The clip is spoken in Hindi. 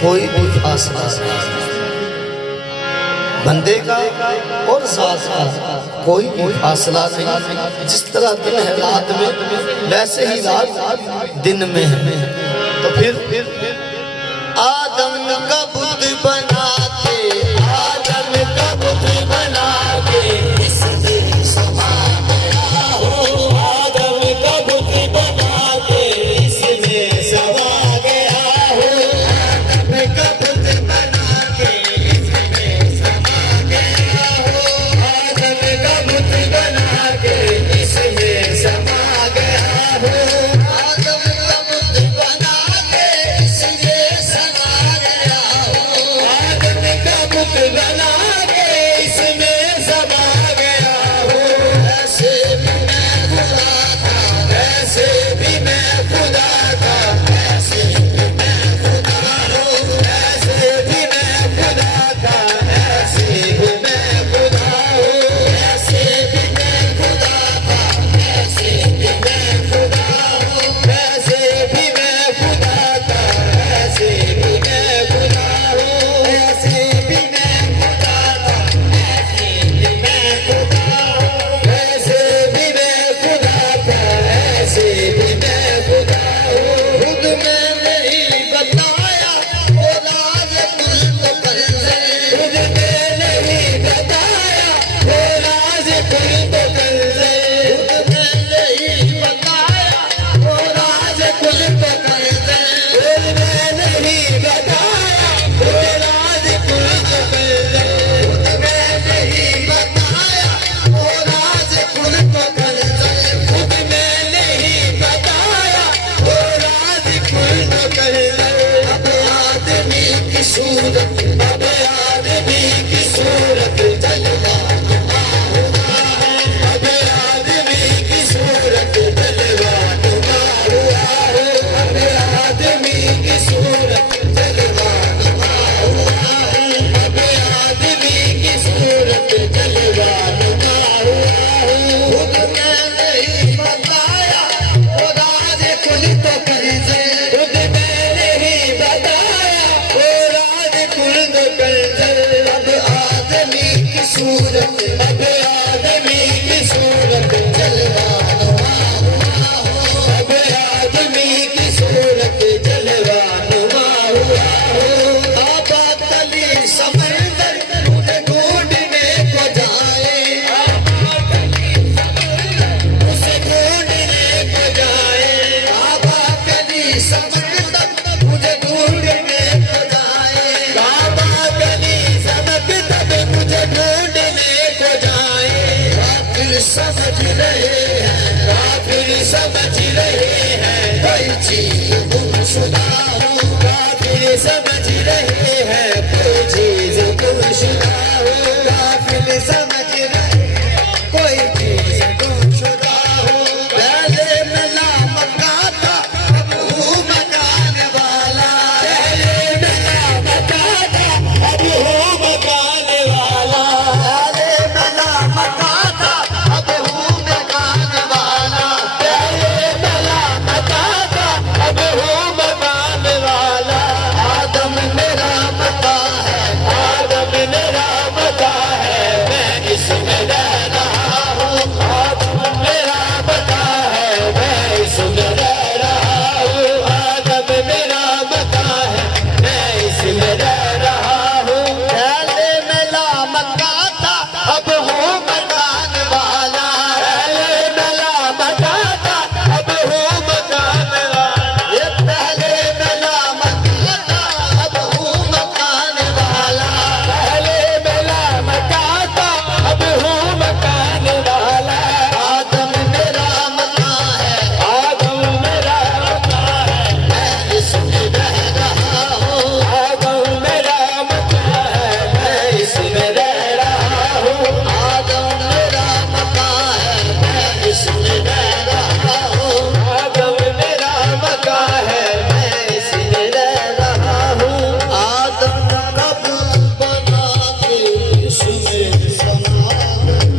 कोई भी फासला नहीं, बंदे का और साथ का कोई भी फासला नहीं। जिस तरह दिन है रात में, वैसे ही रात दिन में है। तो फिर आदम का बुत बना के, आदम का बुत बना के इसमें समा गया हो। आदम का बुत बना के इसमें समा गया हो। आदम का बुत बना के इसमें समा गया हो। आदम का बुत बना के इसमें समा गया हो। आदम का बुत बना के इसमें समा गया हो। आदम का बुत बना के इसमें समा गया हो। ऐसे भी मैं खुदा था, ऐसे भी मैं खुदा था, ऐसे भी मैं खुदा हूँ। ऐसे भी मैं खुदा था, ऐसे भी मैं खुदा हूँ। ऐसे भी मैं खुदा था, ऐसे भी मैं खुदा हूँ। ऐसे भी मैं खुदा था, ऐसे भी मैं खुदा हूँ। ऐसे भी मैं खुदा था, ऐसे भी मैं खुदा हूँ। ऐसे भी मैं खुदा था, ऐसे भी मैं खुदा हूँ। खुद मैंने ही बताया वो राज कुल तो कंज़र। खुद मैंने ही बताया वो राज कुल तो कंज़र। खुद मैंने ही बताया वो राज कुल तो कंज़र। खुद मैंने ही बताया वो राज कुल तो कंज़र। खुद मैंने ही बताया वो राज कुल तो कंज़र। खुद मैंने ही बताया वो राज कुल तो कंज़र। अब आदमी की सूरत, अब आदमी की सूरत जलवा नुमा हुआ है। अब आदमी की सूरत जलवा नुमा हुआ है। अब आदमी की सूरत जलवा नुमा हुआ है। अब आदमी की सूरत जलवा नुमा हुआ है। खुद मैंने ही बताया वो राज कुल तो कंज़र। खुद मैंने ही बताया वो राज कुल तो कंज़र। अब आदमी की सूरत, अब आदमी की सूरत जलवा नुमा हुआ हो। अब आदमी की सूरत जलवा नुमा हुआ हो। आबा तली समंदर मुझे ढूंढने को जाए। उसे ढूंढने को जाए। आबा तली समंदर मुझे ढूंढने को जाए। आबा तली समंदर मुझे ढूंढने को जाए। काफिर समझ रहे हैं, काफिर समझ रहे हैं कोई चीज गुमशुदा हो। काफिर समझ रहे हैं कोई चीज गुमशुदा हो। काफिर समझ रहे हैं कोई चीज गुमशुदा हो। पहले मैं लामका था, अब हूँ मकान वाला। पहले मैं लामका था, अब हूँ मकान वाला। पहले मैं लामका था, अब हूँ मकान वाला। पहले मैं लामका था, अब हूँ मकान वाला। आदम मेरा मता है, आदम मेरा मता है, मैं इसमें रह रहा हूँ। आदम मेरा मता है, मैं इसमें रह रहा हूँ। आदम मेरा मता है, मैं इसमें रह रहा हूँ। पहले मैं लामका था, अब हूँ मकान वाला। पहले मैं लामका था, अब हूँ मकान वाला। ये पहले मैं लामका था, अब हूँ मकान वाला। पहले मैं लामका था, अब हूँ मकान वाला। आदम मेरा मता है, आदम मेरा मता है, मैं इसमें रह रहा हूँ। आदम मेरा मता है, मैं इसमें रह रहा हूँ। आदम मेरा मता है, मैं इसमें रह रहा हूँ। आदम मेरा मता है, मैं इसमें रह रहा हूँ। आदम का बुत बना के इसमें समा गया।